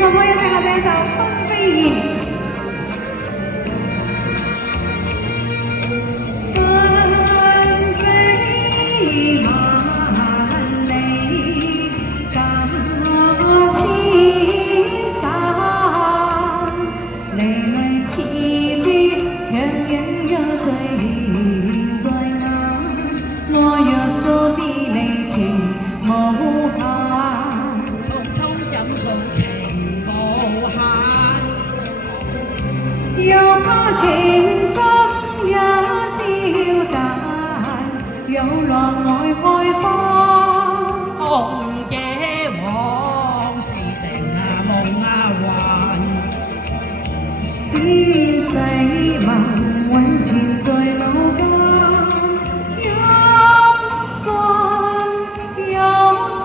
唱歌一齊我哋一首《風飛燕》。又怕情深也照淡，有浪愛開花。紅嘅往事成夢幻，只世文溫存在腦間，音信有疏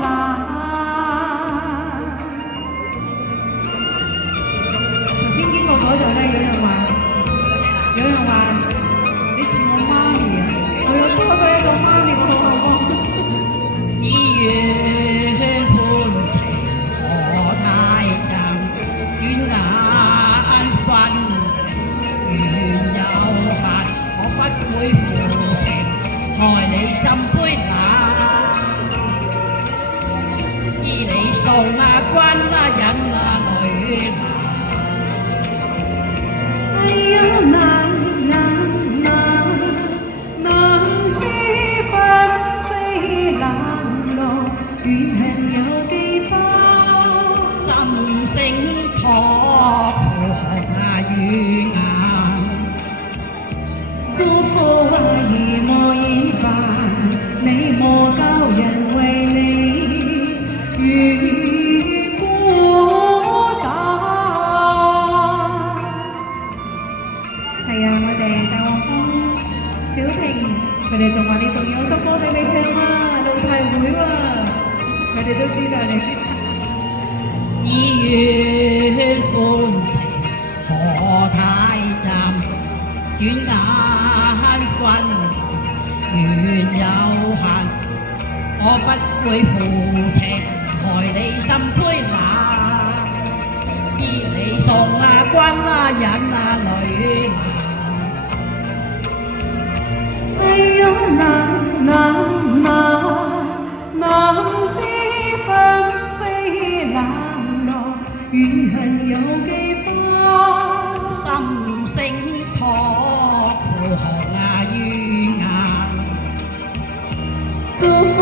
難。頭先經過嗰度咧，有人話你似我媽咪啊！我又多咗一個媽咪，我好好講。以願歡情何太近，轉眼分緣有限，我不會負情，害你心灰冷。依你送啊君啊忍啊女男。哎呀難捨分飛冷落，怨恨有幾番。心聲託付紅與顏，祝福啊兒莫厭煩，你莫教人為你如孤單。係啊，我哋大黃蜂、小婷佢哋仲話你仲有首歌仔未唱啊，露台會喎，佢哋都知道你。以願歡情何太暫，轉眼分緣有限，我不會負情，害你心灰冷。依你送啊君啊忍啊女男。哎呀難捨分飛冷落，怨恨有幾番。心聲託付紅與顏，祝福